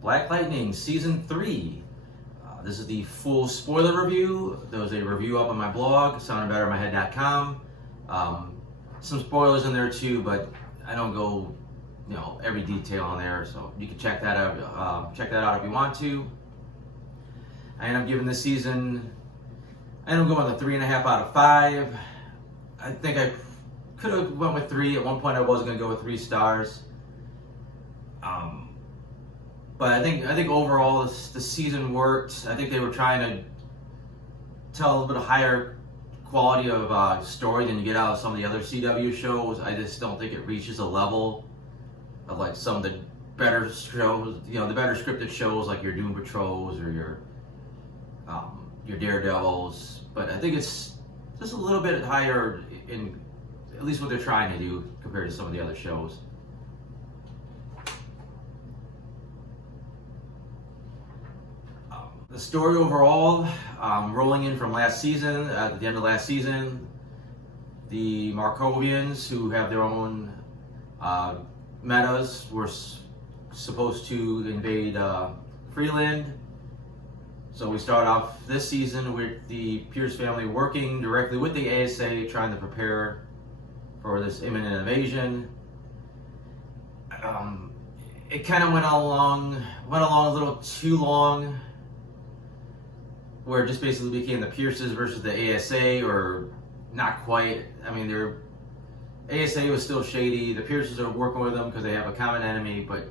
Black Lightning Season 3. This is the full spoiler review. There was a review up on my blog, soundedbettermyhead.com. Some spoilers in there too, but I don't go, every detail on there, so you can check that out. Check that out if you want to. I end up giving this season, I end up going with a 3.5 out of 5. I think I could have went with 3. At one point, I wasn't going to go with 3 stars. But I think overall the season worked. I think they were trying to tell a little bit of higher quality of story than you get out of some of the other CW shows. I just don't think it reaches a level of like some of the better shows, the better scripted shows like your Doom Patrols or your Daredevils. But I think it's just a little bit higher in at least what they're trying to do compared to some of the other shows. The story overall, rolling in from last season, at the end of last season, the Markovians, who have their own metas, were supposed to invade Freeland. So we start off this season with the Pierce family working directly with the ASA, trying to prepare for this imminent invasion. It kind of went along a little too long, where it just basically became the Pierces versus the ASA, or not quite. I mean, their ASA was still shady. The Pierces are working with them because they have a common enemy, but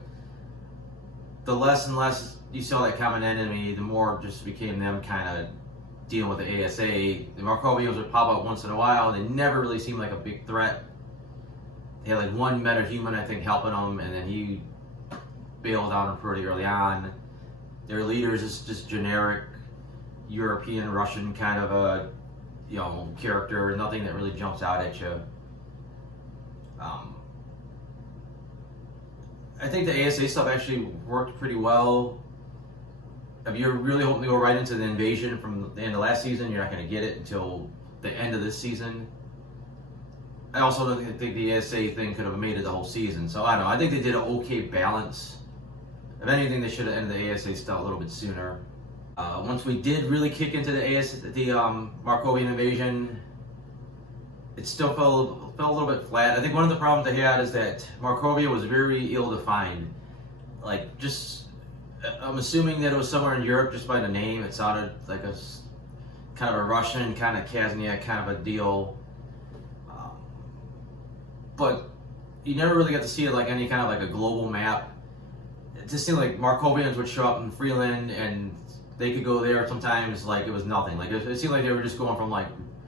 the less and less you saw that common enemy, the more it just became them kind of dealing with the ASA. The Markovians would pop up once in a while. They never really seemed like a big threat. They had like one metahuman, I think, helping them, and then he bailed on them pretty early on. Their leaders is just generic European, Russian kind of a character, nothing that really jumps out at you. I think the ASA stuff actually worked pretty well. If you're really hoping to go right into the invasion from the end of last season, you're not going to get it until the end of this season. I also don't think the ASA thing could have made it the whole season, so I don't know. I think they did an okay balance. If anything, they should have ended the ASA stuff a little bit sooner. Once we did really kick into the Markovian invasion, it still fell a little bit flat. I think one of the problems they had is that Markovia was very ill-defined. Like, I'm assuming that it was somewhere in Europe just by the name. It sounded like a kind of a Russian, kind of Kazniak kind of a deal. But you never really got to see it like any kind of like a global map. It just seemed like Markovians would show up in Freeland and they could go there sometimes like it was nothing. Like it seemed like they were just going from like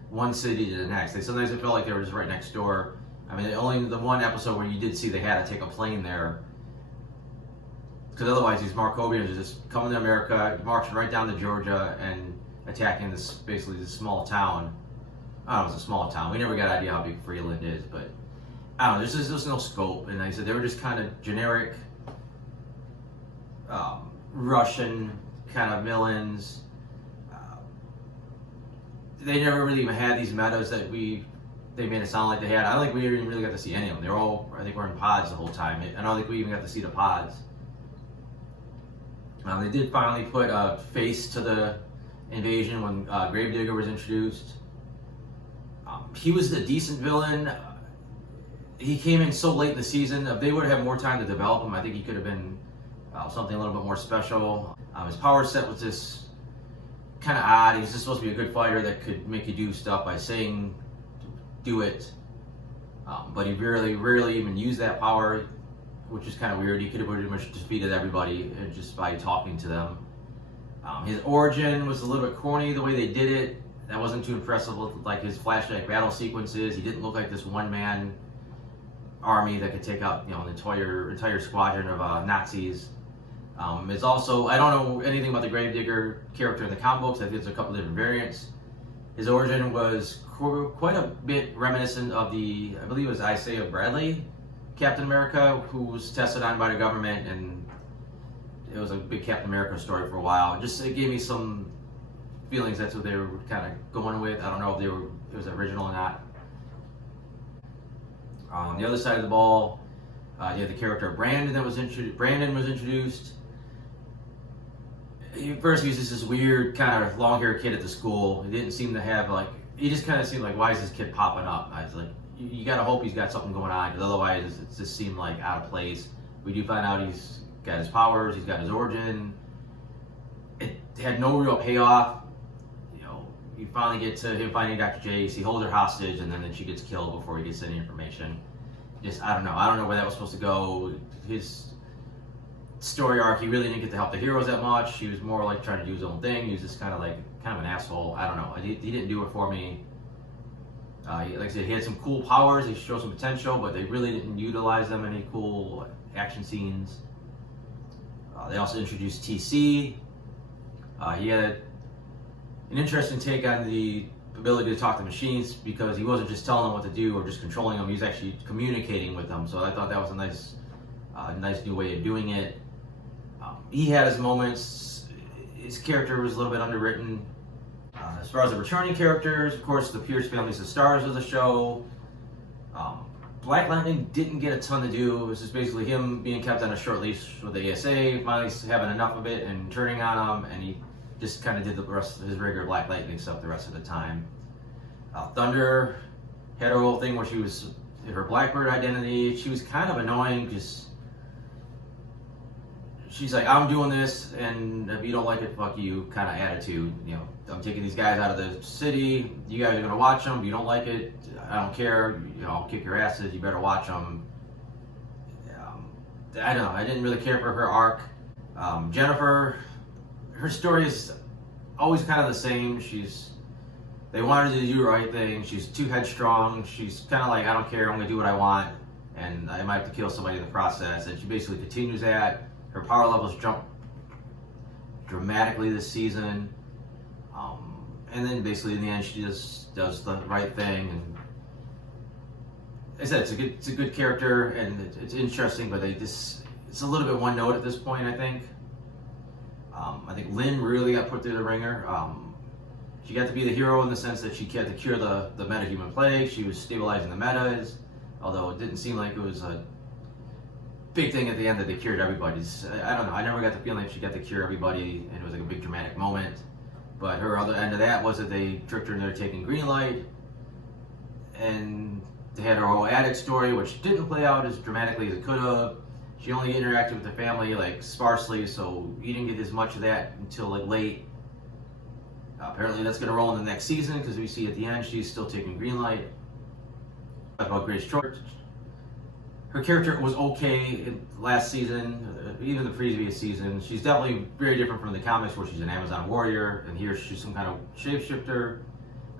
one city to the next. Sometimes it felt like they were just right next door. I mean, only the one episode where you did see they had to take a plane there, because otherwise these Markovians are just coming to America, marching right down to Georgia and attacking this small town. I don't know, it's a small town. We never got an idea how big Freeland is, but I don't know. There's no scope, and like I said, they were just kind of generic Russian kind of villains. They never really even had these metas that they made it sound like they had. I don't think we even really got to see any of them. They were all, I think, were in pods the whole time. I don't think we even got to see the pods. They did finally put a face to the invasion when Gravedigger was introduced. He was a decent villain. He came in so late in the season. If they would have had more time to develop him, I think he could have been something a little bit more special. His power set was just kind of odd. He's just supposed to be a good fighter that could make you do stuff by saying, do it. But he rarely even used that power, which is kind of weird. He could have pretty much defeated everybody just by talking to them. His origin was a little bit corny the way they did it. That wasn't too impressive with like his flashback battle sequences. He didn't look like this one-man army that could take out an entire squadron of Nazis. It's also, I don't know anything about the Gravedigger character in the comic books. I think there's a couple different variants. His origin was quite a bit reminiscent of I believe it was Isaiah Bradley, Captain America, who was tested on by the government, and it was a big Captain America story for a while. It gave me some feelings that's what they were kind of going with. I don't know if it was original or not. The other side of the ball, you had the character Brandon was introduced. First, he was just this weird kind of long-haired kid at the school. He didn't seem to have like. He just kind of seemed like, why is this kid popping up? I was like, you gotta hope he's got something going on, because otherwise it just seemed like out of place. We do find out he's got his powers, he's got his origin. It had no real payoff. You know, you finally get to him finding Dr. Jace. He holds her hostage, and then she gets killed before he gets any information. Just I don't know where that was supposed to go. His story arc, he really didn't get to help the heroes that much. He was more like trying to do his own thing. He was just kind of an asshole. I don't know. He didn't do it for me. Like I said, he had some cool powers. He showed some potential, but they really didn't utilize them in any cool action scenes. They also introduced TC. He had an interesting take on the ability to talk to machines, because he wasn't just telling them what to do or just controlling them. He was actually communicating with them. So I thought that was a nice new way of doing it. He had his moments. His character was a little bit underwritten. As far as the returning characters, of course, the Pierce family's the stars of the show. Black Lightning didn't get a ton to do. It was just basically him being kept on a short leash with the ESA, finally having enough of it and turning on him, and he just kind of did the rest of his regular Black Lightning stuff the rest of the time. Thunder had her whole thing where she was her Blackbird identity. She was kind of annoying because she's like, I'm doing this, and if you don't like it, fuck you, kind of attitude. You know, I'm taking these guys out of the city. You guys are gonna watch them. If you don't like it, I don't care. You know, I'll kick your asses. You better watch them. I don't know. I didn't really care for her arc. Jennifer, her story is always kind of the same. They wanted to do the right thing. She's too headstrong. She's kind of like, I don't care. I'm gonna do what I want, and I might have to kill somebody in the process. And she basically continues that. Her power levels jump dramatically this season. And then basically in the end, she just does the right thing. And like I said, it's a good character, and it's interesting, but it's a little bit one note at this point, I think. I think Lynn really got put through the ringer. She got to be the hero in the sense that she had to cure the metahuman plague. She was stabilizing the metas, although it didn't seem like it was a big thing at the end that they cured everybody's. I don't know. I never got the feeling she got to cure everybody, and it was like a big dramatic moment. But her other end of that was that they tricked her into taking green light, and they had her whole addict story, which didn't play out as dramatically as it could have. She only interacted with the family like sparsely, so you didn't get as much of that until like late. Apparently that's going to roll in the next season, because we see at the end she's still taking green light. About Grace George. Her character was okay in last season, even the previous season. She's definitely very different from the comics, where she's an Amazon warrior, and here she's some kind of shapeshifter.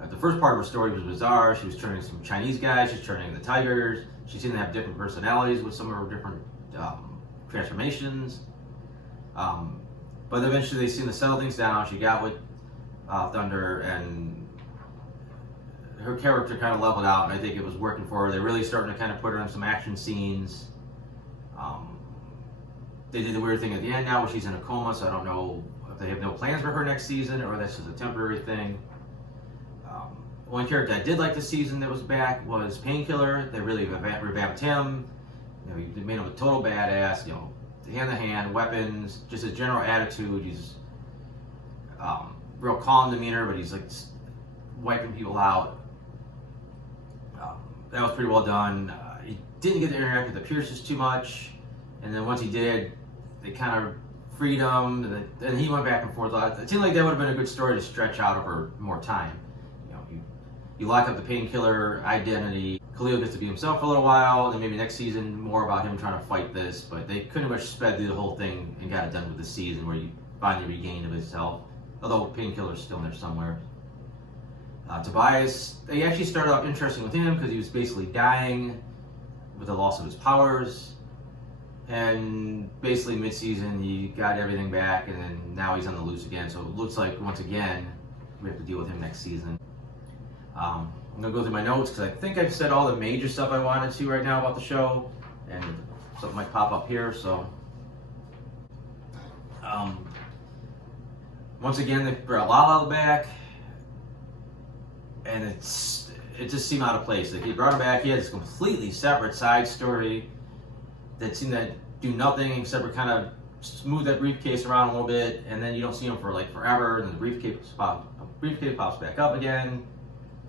The first part of her story was bizarre. She was turning some Chinese guys, she's turning the tigers. She seemed to have different personalities with some of her different transformations. But eventually they seemed to settle things down. She got with Thunder, and her character kind of leveled out, and I think it was working for her. They're really starting to kind of put her in some action scenes. They did the weird thing at the end now where she's in a coma, so I don't know if they have no plans for her next season or that's just a temporary thing. One character I did like this season that was back was Painkiller. They really revamped him. You know, they made him a total badass. You know, hand-to-hand weapons, just his general attitude. He's real calm demeanor, but he's like wiping people out. That was pretty well done. He didn't get to interact with the Pierces too much, and then once he did, they kind of freed him, and he went back and forth. It seemed like that would have been a good story to stretch out over more time. You know, you lock up the Painkiller identity. Khalil gets to be himself for a little while, and then maybe next season more about him trying to fight this. But they pretty much sped through the whole thing and got it done with this season, where he finally regained of himself. Although Painkiller's still in there somewhere. Tobias, they actually started off interesting with him because he was basically dying with the loss of his powers. And basically mid-season, he got everything back, and then now he's on the loose again. So it looks like, once again, we have to deal with him next season. I'm going to go through my notes because I think I've said all the major stuff I wanted to right now about the show. And something might pop up here, so... once again, they brought Lala back, and it just seemed out of place. Like, he brought him back, he had this completely separate side story that seemed to do nothing except for kind of move that briefcase around a little bit, and then you don't see him for like forever, and then the briefcase pops back up again.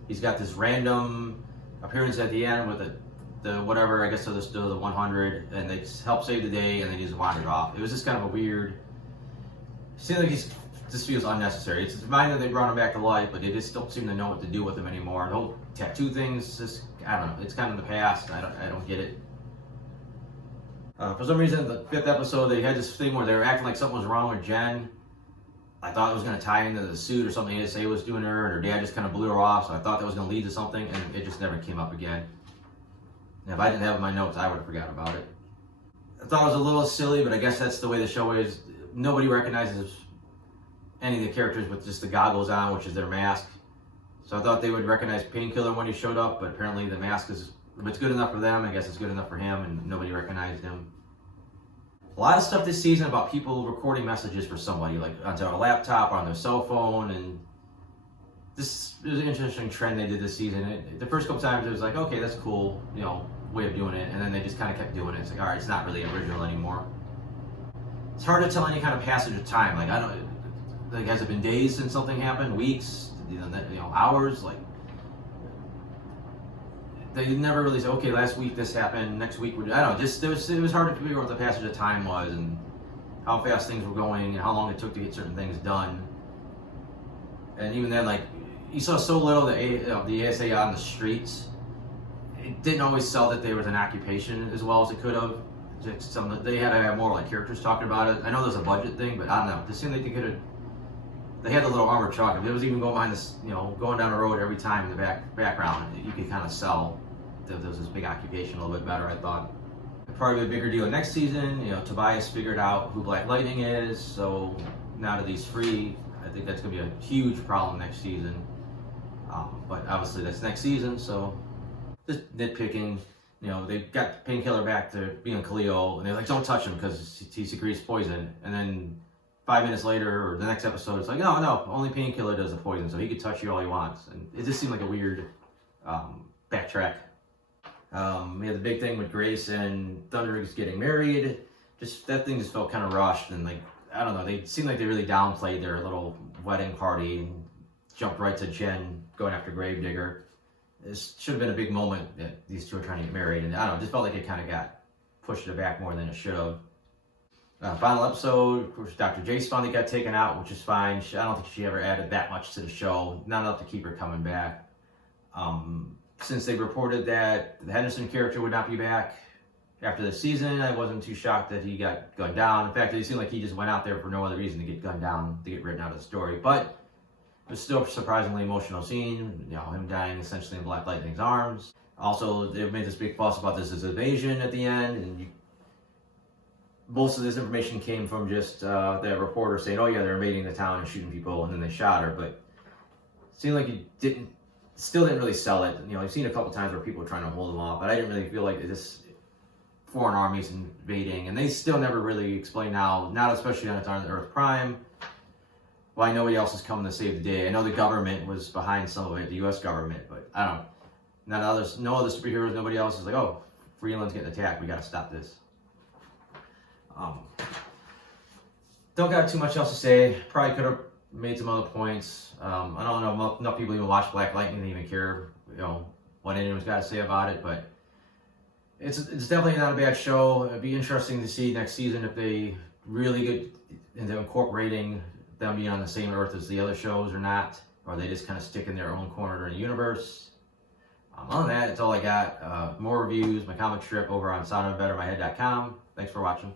He's got this random appearance at the end with the whatever, I guess so the 100, and they help save the day, and then he just wandered off. It was just kind of a weird. It seems like this feels unnecessary. It's fine that they brought him back to life, but they just don't seem to know what to do with him anymore. The whole tattoo thing's just, I don't know. It's kind of the past. I don't get it. For some reason, the 5th episode, they had this thing where they were acting like something was wrong with Jen. I thought it was going to tie into the suit or something ASA was doing her, and her dad just kind of blew her off, so I thought that was going to lead to something, and it just never came up again. And if I didn't have it in my notes, I would have forgot about it. I thought it was a little silly, but I guess that's the way the show is. Nobody recognizes any of the characters with just the goggles on, which is their mask. So I thought they would recognize Painkiller when he showed up, but apparently the mask is, if it's good enough for them, I guess it's good enough for him, and nobody recognized him. A lot of stuff this season about people recording messages for somebody, like onto a laptop or on their cell phone, and this is an interesting trend they did this season. The first couple times it was like, okay, that's cool, way of doing it, and then they just kind of kept doing it. It's like, all right, it's not really original anymore. It's hard to tell any kind of passage of time. Like, I don't, like, has it been days since something happened? Weeks? Hours? Like, they never really say, okay, last week this happened, next week I don't know, just it was hard to figure out what the passage of time was and how fast things were going and how long it took to get certain things done. And even then, like, you saw so little of the ASA on the streets. It didn't always sell that there was an occupation as well as it could have. They had to have more like characters talking about it. I know there's a budget thing, but I don't know. It seemed like they had the little armored truck. If it was even going behind this, going down the road every time in the background, you could kind of sell that there was this big occupation a little bit better, I thought. Probably a bigger deal next season. Tobias figured out who Black Lightning is, so now that he's free, I think that's going to be a huge problem next season. But obviously that's next season, so just nitpicking. They got Painkiller back to being Khalil, and they're like, don't touch him because he secretes poison. And then 5 minutes later, or the next episode, it's like, no, only Painkiller does the poison, so he can touch you all he wants. And it just seemed like a weird backtrack. We had the big thing with Grace and Thunderix getting married. Just that thing just felt kind of rushed, and like, I don't know, they seemed like they really downplayed their little wedding party and jumped right to Jen going after Gravedigger. This should have been a big moment that these two are trying to get married, and I don't know, it just felt like it kind of got pushed it back more than it should have. Final episode, of course, Dr. Jace finally got taken out, which is fine. I don't think she ever added that much to the show, not enough to keep her coming back. Since they reported that the Henderson character would not be back after the season, I wasn't too shocked that he got gunned down. In fact, it seemed like he just went out there for no other reason to get gunned down, to get written out of the story. But it was still a surprisingly emotional scene, him dying essentially in Black Lightning's arms. Also, they made this big fuss about this as evasion at the end, and most of this information came from just that reporter saying, oh yeah, they're invading the town and shooting people, and then they shot her. But it seemed like it still didn't really sell it. I've seen a couple times where people were trying to hold them off, but I didn't really feel like this foreign armies invading, and they still never really explain now, not especially on Earth Prime, why nobody else is coming to save the day. I know the government was behind some of it, the U.S. government, but I don't know. No other superheroes, nobody else is like, oh, Freeland's getting attacked, we gotta stop this. Don't got too much else to say. Probably could have made some other points. I don't know enough people even watch Black Lightning to even care, what anyone's got to say about it. But it's definitely not a bad show. It'd be interesting to see next season if they really get into incorporating them being on the same Earth as the other shows or not, or they just kind of stick in their own corner in the universe. Other than that, that's all I got. More reviews, my comic strip over on soundonbettermyhead.com. Thanks for watching.